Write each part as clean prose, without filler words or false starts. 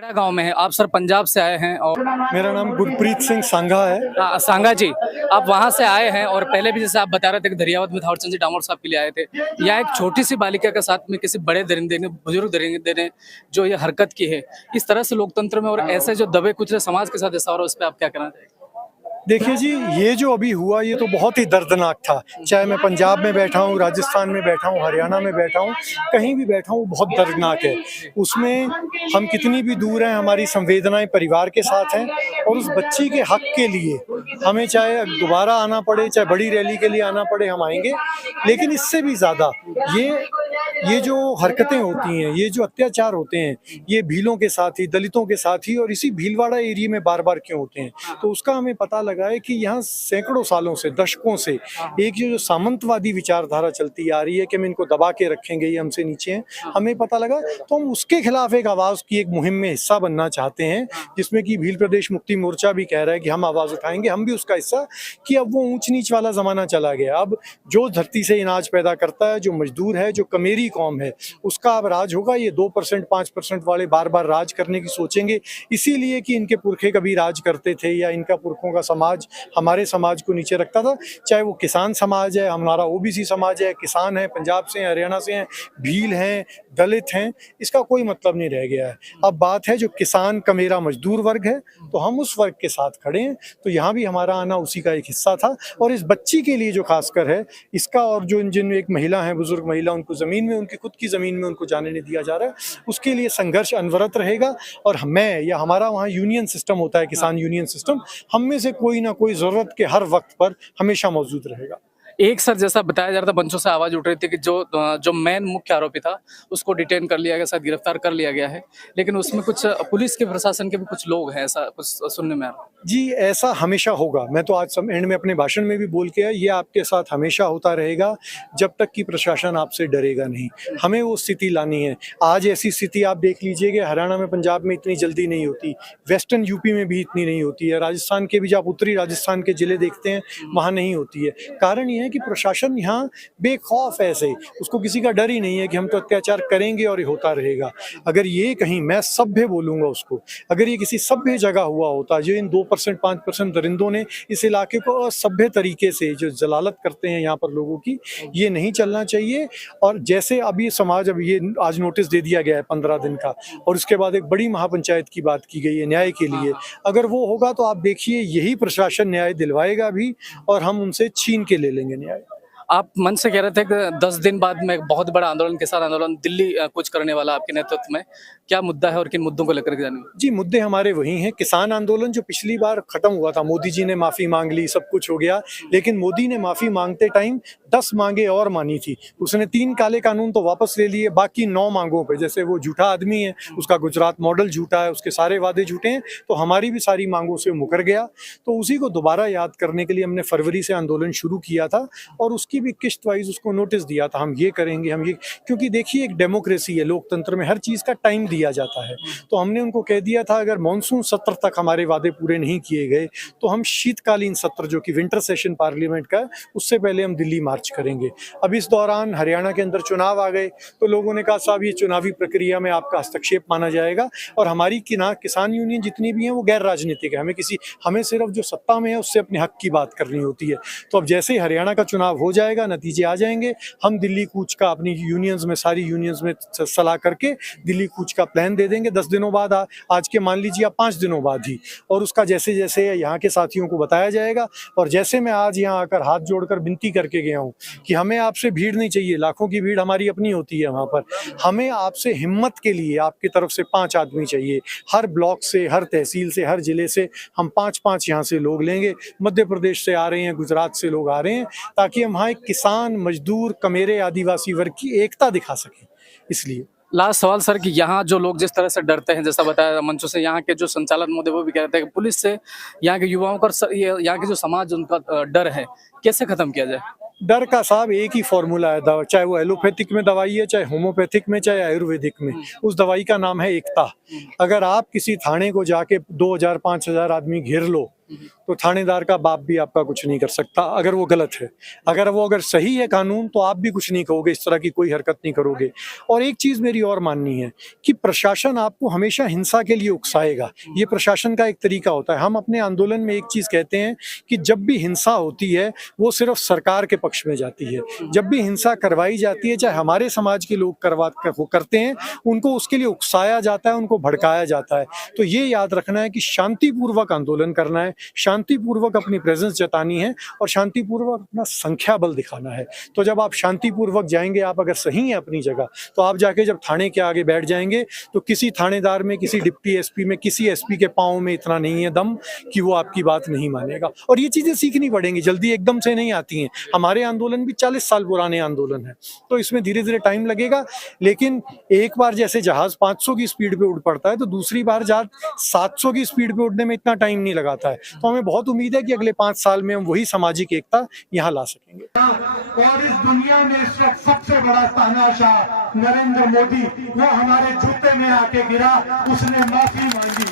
बड़ा गांव में है आप सर, पंजाब से आए हैं और मेरा नाम गुरप्रीत सिंह सांघा है। सांगा जी, आप वहां से आए हैं और पहले भी जैसे आप बता रहे थे कि दरियावत में थावरचंद जी डामोर साहब के लिए आए थे। यहाँ एक छोटी सी बालिका के साथ में किसी बड़े दरिंदे ने, बुजुर्ग दरिंदे ने जो ये हरकत की है, इस तरह से लोकतंत्र में और ऐसे जो दबे कुचले समाज के साथ ऐसा हो रहा है, उस पर आप क्या कहना चाहेंगे? देखिए जी, ये जो अभी हुआ ये तो बहुत ही दर्दनाक था। चाहे मैं पंजाब में बैठा हूँ, राजस्थान में बैठा हूँ, हरियाणा में बैठा हूँ, कहीं भी बैठा हूँ, बहुत दर्दनाक है। उसमें हम कितनी भी दूर हैं, हमारी संवेदनाएं परिवार के साथ हैं और उस बच्ची के हक के लिए हमें चाहे दोबारा आना पड़े, चाहे बड़ी रैली के लिए आना पड़े, हम आएंगे। लेकिन इससे भी ज़्यादा ये जो हरकतें होती हैं, ये जो अत्याचार होते हैं, ये भीलों के साथ ही, दलितों के साथ ही और इसी भीलवाड़ा एरिया में बार बार क्यों होते हैं, तो उसका हमें पता लगा है कि यहाँ सैकड़ों सालों से, दशकों से एक जो सामंतवादी विचारधारा चलती आ रही है कि हम इनको दबा के रखेंगे, ये हमसे नीचे हैं। हमें पता लगा तो हम उसके खिलाफ एक आवाज़ की एक मुहिम में हिस्सा बनना चाहते हैं, जिसमें कि भील प्रदेश मुक्ति मोर्चा भी कह रहा है कि हम आवाज़ उठाएंगे, हम भी उसका हिस्सा। कि अब वो ऊंच नीच वाला ज़माना चला गया। अब जो धरती से अनाज पैदा करता है, जो मजदूर है, जो कमेरी कौम है, उसका अब राज होगा। ये 2% 5% वाले बार बार राज करने की सोचेंगे, इसीलिए कि इनके पुरखे कभी राज करते थे या इनका पुरखों का समाज हमारे समाज को नीचे रखता था। चाहे वो किसान समाज है, हमारा ओबीसी समाज है, किसान है, पंजाब से हैं, हरियाणा से हैं, भील हैं, दलित हैं, इसका कोई मतलब नहीं रह गया है। अब बात है जो किसान कमेरा मजदूर वर्ग है, तो हम उस वर्ग के साथ खड़े हैं। तो यहाँ भी हमारा आना उसी का एक हिस्सा था। और इस बच्ची के लिए जो खासकर है इसका, और जो जिन एक महिला है, बुजुर्ग महिला, उनको ज़मीन में, उनकी खुद की ज़मीन में उनको जाने नहीं दिया जा रहा है, उसके लिए संघर्ष अनवरत रहेगा। और मैं या हमारा वहाँ यूनियन सिस्टम होता है, किसान यूनियन सिस्टम, हम में से कोई ना कोई ज़रूरत के हर वक्त पर हमेशा मौजूद रहेगा। एक सर, जैसा बताया जा रहा था, मंचों से आवाज उठ रही थी कि जो मेन मुख्य आरोपी था उसको डिटेन कर लिया गया, शायद गिरफ्तार कर लिया गया है, लेकिन उसमें कुछ पुलिस के प्रशासन के भी कुछ लोग हैं, ऐसा कुछ सुनने में आ रहा है। जी, ऐसा हमेशा होगा। मैं तो आज एंड में अपने भाषण में भी बोल के आया, ये आपके साथ हमेशा होता रहेगा जब तक कि प्रशासन आपसे डरेगा नहीं। हमें वो स्थिति लानी है। आज ऐसी स्थिति आप देख लीजिए कि हरियाणा में, पंजाब में इतनी जल्दी नहीं होती, वेस्टर्न यूपी में भी इतनी नहीं होती है, राजस्थान के भी जब उत्तरी राजस्थान के जिले देखते हैं वहाँ नहीं होती है। कारण ये है कि प्रशासन यहाँ बेखौफ ऐसे, उसको किसी का डर ही नहीं है कि हम तो अत्याचार करेंगे और ये होता रहेगा। अगर ये कहीं, मैं सभ्य बोलूँगा उसको, अगर ये किसी सभ्य जगह हुआ होता, जो इन 2% 5% दरिंदों ने इस इलाके को असभ्य तरीके से जो जलालत करते हैं यहाँ पर लोगों की, ये नहीं चलना चाहिए। और जैसे अभी समाज, अब ये आज नोटिस दे दिया गया है 15 दिन का, और उसके बाद एक बड़ी महापंचायत की बात की गई है न्याय के लिए। अगर वो होगा तो आप देखिए, यही प्रशासन न्याय दिलवाएगा भी और हम उनसे छीन के ले लेंगे न्याय। आप मन से कह रहे थे कि 10 दिन बाद में एक बहुत बड़ा आंदोलन, किसान आंदोलन दिल्ली कुछ करने वाला आपके नेतृत्व में, क्या मुद्दा है और किन मुद्दों को लेकर के जाने? जी, मुद्दे हमारे वही हैं। किसान आंदोलन जो पिछली बार खत्म हुआ था, मोदी जी ने माफ़ी मांग ली, सब कुछ हो गया, लेकिन मोदी ने माफ़ी मांगते टाइम 10 मांगे और मानी थी। उसने 3 काले कानून तो वापस ले लिए, बाकी 9 मांगों पे, जैसे वो झूठा आदमी है, उसका गुजरात मॉडल झूठा है, उसके सारे वादे झूठे हैं, तो हमारी भी सारी मांगों से मुकर गया। तो उसी को दोबारा याद करने के लिए हमने फरवरी से आंदोलन शुरू किया था और उसकी भी किश्त वाइज उसको नोटिस दिया था, हम ये करेंगे, हम ये, क्योंकि देखिए एक डेमोक्रेसी है, लोकतंत्र में हर चीज़ का टाइम दिया जाता है। तो हमने उनको कह दिया था अगर मॉनसून सत्र तक हमारे वादे पूरे नहीं किए गए तो हम शीतकालीन सत्र, जो कि विंटर सेशन पार्लियामेंट का, उससे पहले हम दिल्ली मार्च करेंगे। अब इस दौरान हरियाणा के अंदर चुनाव आ गए तो लोगों ने कहा साहब ये चुनावी प्रक्रिया में आपका हस्तक्षेप माना जाएगा और हमारी किसान यूनियन जितनी भी हैं वो गैर राजनीतिक है, हमें सिर्फ जो सत्ता में है उससे अपने हक की बात करनी होती है। तो अब जैसे ही हरियाणा का चुनाव हो जाएगा, नतीजे आ जाएंगे, हम दिल्ली कूच का अपनी यूनियंस में, सारी यूनियंस में सलाह करके दिल्ली कूच का प्लान दे देंगे 10 दिनों बाद, आज के मान लीजिए आप 5 दिनों बाद ही। और उसका जैसे जैसे यहाँ के साथियों को बताया जाएगा, और जैसे मैं आज यहाँ आकर हाथ जोड़कर विनती करके गया हूँ कि हमें आपसे भीड़ नहीं चाहिए, लाखों की भीड़ हमारी अपनी होती है वहाँ पर, हमें आपसे हिम्मत के लिए आपकी तरफ से 5 आदमी चाहिए। हर ब्लॉक से, हर तहसील से, हर जिले से हम 5-5 यहाँ से लोग लेंगे। मध्य प्रदेश से आ रहे हैं, गुजरात से लोग आ रहे हैं, ताकि हम वहाँ एक किसान, मजदूर, कमेरे, आदिवासी वर्ग की एकता दिखा सकें। इसलिए लास्ट सवाल सर, कि यहाँ जो लोग जिस तरह से डरते हैं, जैसा बताया मंचों से, यहाँ के जो संचालक महोदय वो भी कह रहे थे कि पुलिस से यहाँ के युवाओं का, यहाँ के जो समाज, उनका डर है, कैसे खत्म किया जाए? डर का साहब एक ही फॉर्मूला है, दवा, चाहे वो एलोपैथिक में दवाई है, चाहे होम्योपैथिक में, चाहे आयुर्वेदिक में, उस दवाई का नाम है एकता। अगर आप किसी थाने को जाके 2000-5000 आदमी घेर लो तो थानेदार का बाप भी आपका कुछ नहीं कर सकता अगर वो गलत है। अगर सही है कानून तो आप भी कुछ नहीं कहोगे, इस तरह की कोई हरकत नहीं करोगे। और एक चीज़ मेरी और माननी है कि प्रशासन आपको हमेशा हिंसा के लिए उकसाएगा, ये प्रशासन का एक तरीका होता है। हम अपने आंदोलन में एक चीज़ कहते हैं कि जब भी हिंसा होती है वो सिर्फ सरकार के पक्ष में जाती है। जब भी हिंसा करवाई जाती है, चाहे हमारे समाज के लोग करते हैं, उनको उसके लिए उकसाया जाता है, उनको भड़काया जाता है। तो ये याद रखना है कि शांतिपूर्वक आंदोलन करना है, शांतिपूर्वक अपनी प्रेजेंस जतानी है और शांतिपूर्वक अपना संख्या बल दिखाना है। तो जब आप शांतिपूर्वक जाएंगे, आप अगर सही हैं अपनी जगह, तो आप जाके जब थाने के आगे बैठ जाएंगे तो किसी थानेदार में, किसी डिप्टी एसपी में, किसी एसपी के पाँव में इतना नहीं है दम कि वो आपकी बात नहीं मानेगा। और ये चीज़ें सीखनी पड़ेंगी, जल्दी एकदम से नहीं आती हैं। हमारे आंदोलन भी 40 साल पुराने आंदोलन है, तो इसमें धीरे धीरे टाइम लगेगा। लेकिन एक बार जैसे जहाज 500 की स्पीड पे उड़ पड़ता है, तो दूसरी बार जहाज 700 की स्पीड पे उड़ने में इतना टाइम नहीं लगाता है। तो हमें बहुत उम्मीद है कि अगले 5 साल में हम वही सामाजिक एकता यहाँ ला सकेंगे। और इस दुनिया में इस वक्त सबसे बड़ा तानाशाह नरेंद्र मोदी, वो हमारे जूते में आके गिरा, उसने माफी मांगी।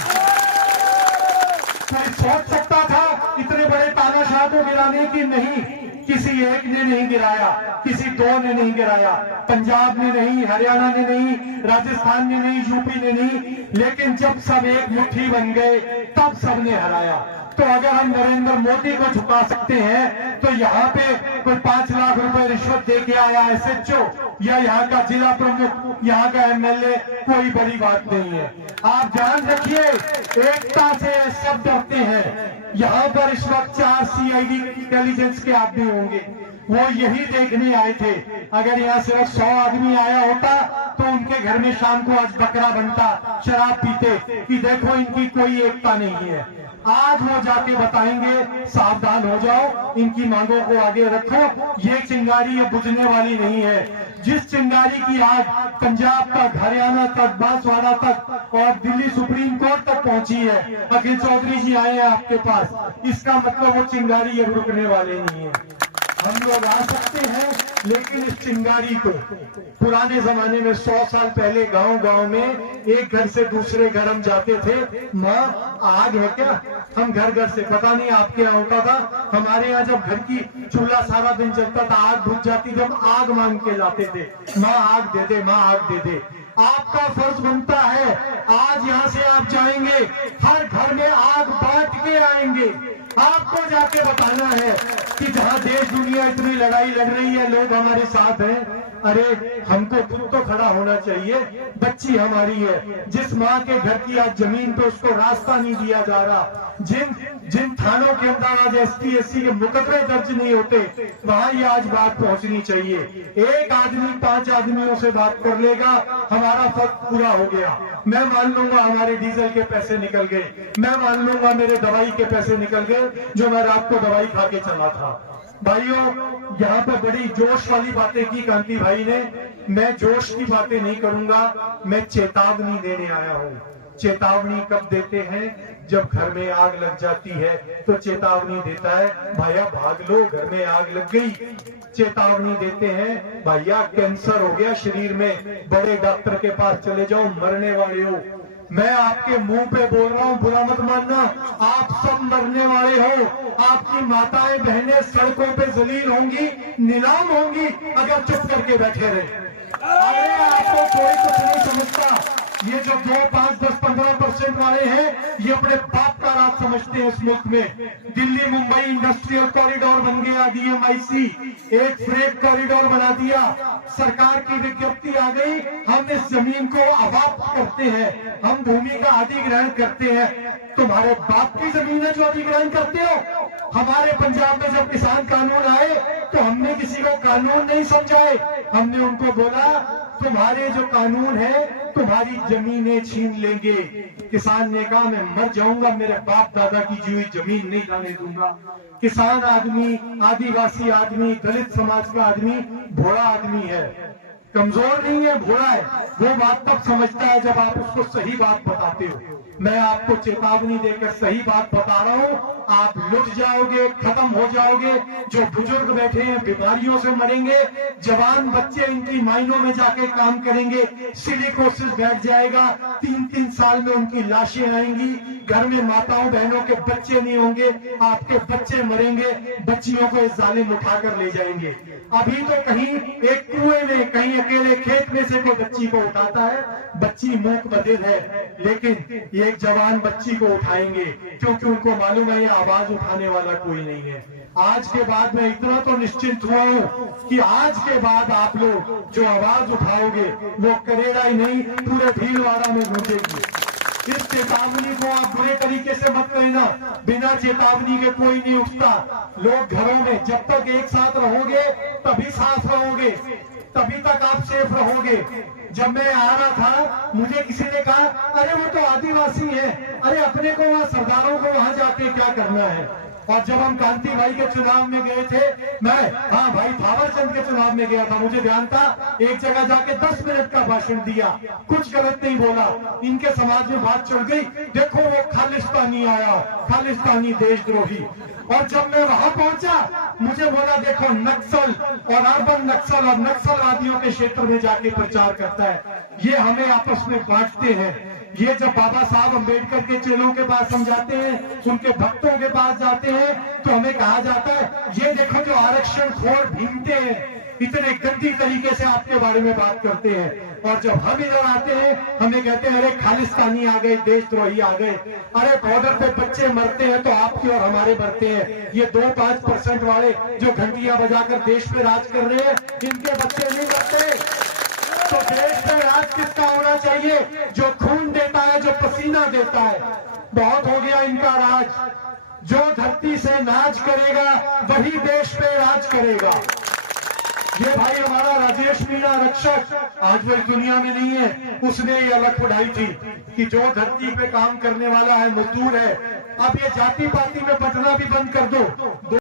कोई सोच सकता था इतने बड़े तानाशाह को गिराने की? नहीं, किसी एक ने नहीं गिराया, किसी दो ने नहीं गिराया, पंजाब ने नहीं, हरियाणा ने नहीं, राजस्थान ने नहीं, यूपी ने नहीं, लेकिन जब सब एक मुट्ठी बन गए तब सबने हराया। तो अगर हम नरेंद्र मोदी को झुका सकते हैं तो यहाँ पे कोई 5 लाख रुपए रिश्वत दे के आया एसएचओ या यहाँ का जिला प्रमुख, यहाँ का एमएलए, कोई बड़ी बात नहीं है। आप जान रखिए, एकता से सब डरते हैं। यहाँ पर इस वक्त 4 सीआईडी इंटेलिजेंस के आदमी होंगे, वो यही देखने आए थे। अगर यहाँ सिर्फ 100 आदमी आया होता तो उनके घर में शाम को आज बकरा बनता, शराब पीते कि देखो इनकी कोई एकता नहीं है। आज वो जाके बताएंगे सावधान हो जाओ, इनकी मांगों को आगे रखो, ये चिंगारी ये बुझने वाली नहीं है। जिस चिंगारी की आग पंजाब तक, हरियाणा तक, बांसवाड़ा तक और दिल्ली सुप्रीम कोर्ट तक पहुंची है, अखिल चौधरी जी आए हैं आपके पास, इसका मतलब वो चिंगारी ये रुकने वाले नहीं है। हम लोग आ सकते हैं, लेकिन इस चिंगारी को पुराने जमाने में 100 साल पहले गांव-गांव में एक घर से दूसरे घर हम जाते थे, माँ आग है क्या? हम घर घर से, पता नहीं आपके यहाँ होता था, हमारे यहाँ जब घर की चूल्हा सारा दिन जलता था, आग बुझ जाती थी, हम आग मांग के लाते थे, माँ आग दे दे, माँ आग दे दे। आपका फर्ज बनता है, आज यहाँ से आप जाएंगे, हर घर में आग बांट के आएंगे। आपको जाके बताना है कि जहाँ देश दुनिया इतनी लड़ाई लड़ रही है, लोग हमारे साथ हैं। अरे हमको खुद तो खड़ा होना चाहिए, बच्ची हमारी है। जिस माँ के घर की आज जमीन पे उसको रास्ता नहीं दिया जा रहा, जिन थानों के अंदर आज एसटी एससी के मुकदमे दर्ज नहीं होते, वहां ये आज बात पहुंचनी चाहिए। एक आदमी 5 आदमियों से बात कर लेगा, हमारा फर्क पूरा हो गया। मैं मान लूंगा हमारे डीजल के पैसे निकल गए, मैं मान लूंगा मेरे दवाई के पैसे निकल गए, जो मैं रात को दवाई खा के चला था। भाइयों, यहाँ पे बड़ी जोश वाली बातें की कांति भाई ने, मैं जोश की बातें नहीं करूंगा, मैं चेतावनी देने आया हूँ। चेतावनी कब देते हैं? जब घर में आग लग जाती है तो चेतावनी देता है, भैया भाग लो, घर में आग लग गई। चेतावनी देते हैं, भैया कैंसर हो गया शरीर में, बड़े डॉक्टर के पास चले जाओ, मरने वाले हो। मैं आपके मुंह पे बोल रहा हूँ, बुरा मत मानना, आप सब मरने वाले हो। आपकी माताएं बहनें सड़कों पे जलील होंगी, नीलाम होंगी अगर चुप करके बैठे रहे। अरे आपको कोई कुछ नहीं समझता। ये जो 2, 5, 10, 15% वाले हैं, ये अपने बाप का राज समझते हैं इस मुल्क में। दिल्ली मुंबई इंडस्ट्रियल कॉरिडोर बन गया, DMIC, एक फ्रेट कॉरिडोर बना दिया, सरकार की विज्ञप्ति आ गई, हम इस जमीन को अवाप्त करते हैं, हम भूमि का अधिग्रहण करते हैं। तुम्हारे बाप की जमीन है जो अधिग्रहण करते हो। हमारे पंजाब में जब किसान कानून आए तो हमने किसी को कानून नहीं समझाए, हमने उनको बोला तुम्हारे जो कानून है तुम्हारी जमीनें छीन लेंगे। किसान ने कहा मैं मर जाऊंगा, मेरे बाप दादा की जी हुई जमीन नहीं जाने दूंगा। किसान आदमी, आदिवासी आदमी, दलित समाज का आदमी भोला आदमी है, कमजोर नहीं है, भोला है। वो बात तब समझता है जब आप उसको सही बात बताते हो। मैं आपको चेतावनी देकर सही बात बता रहा हूं, आप लुट जाओगे, खत्म हो जाओगे। जो बुजुर्ग बैठे हैं बीमारियों से मरेंगे, जवान बच्चे इनकी माइनों में जाके काम करेंगे, सिलिकोसिस बैठ जाएगा, 3-3 साल में उनकी लाशें आएंगी, घर में माताओं बहनों के बच्चे नहीं होंगे, आपके बच्चे मरेंगे, बच्चियों को इस जालिम उठाकर ले जाएंगे। अभी तो कहीं एक कुएं में, कहीं अकेले खेत में से कोई बच्ची को उठाता है, बच्ची मूक बधिर है, लेकिन ये एक जवान बच्ची को उठाएंगे क्योंकि उनको मालूम है ये आवाज उठाने वाला कोई नहीं है। आज के बाद मैं इतना तो निश्चिंत हुआ हूं कि आज के बाद आप लोग जो आवाज उठाओगे वो करेगा ही नहीं, पूरे भीलवाड़ा में गूंजेगी। इस चेतावनी को आप बुरे तरीके से मत लेना, बिना चेतावनी के कोई नहीं उठता। लोग घरों में जब तक एक साथ रहोगे तभी साथ रहोगे, तभी तक आप सेफ रहोगे। जब मैं आ रहा था मुझे किसी ने कहा अरे वो तो आदिवासी है, अरे अपने को वहां सरदारों को वहां जाके क्या करना है। और जब हम कांति भाई के चुनाव में गए थे, मैं भाई थावर चंद के चुनाव में गया था, मुझे ध्यान था, एक जगह जाके 10 मिनट का भाषण दिया, कुछ गलत नहीं बोला। इनके समाज में बात चल गई, देखो वो खालिस्तानी आया, खालिस्तानी देशद्रोही। और जब मैं वहां पहुंचा मुझे बोला देखो नक्सल और अर्बन नक्सल और नक्सलवादियों के क्षेत्र में जाके प्रचार करता है, ये हमें आपस में बांटते हैं। ये जब बाबा साहब अम्बेडकर के चेलों के पास हम जाते हैं, उनके भक्तों के पास जाते हैं, तो हमें कहा जाता है ये देखो जो आरक्षण खोर भीमते हैं, इतने गंदी तरीके से आपके बारे में बात करते हैं। और जब हम इधर आते हैं हमें कहते हैं अरे खालिस्तानी आ गए, देशद्रोही आ गए। अरे बॉर्डर पे बच्चे मरते हैं तो आपके और हमारे मरते हैं। ये 2-5% वाले जो घंटियां बजाकर देश पे राज कर रहे हैं, इनके बच्चे नहीं मरते। तो देश में राज किसका होना चाहिए? जो खून देता है, जो पसीना देता है। बहुत हो गया इनका राज। जो धरती से नाज करेगा वही देश पे राज करेगा। ये भाई हमारा राजेश मीणा रक्षक आज वो इस दुनिया में नहीं है, उसने ये अलग पढ़ाई थी कि जो धरती पे काम करने वाला है, मजदूर है। अब ये जाति पाति में बंटना भी बंद कर दो।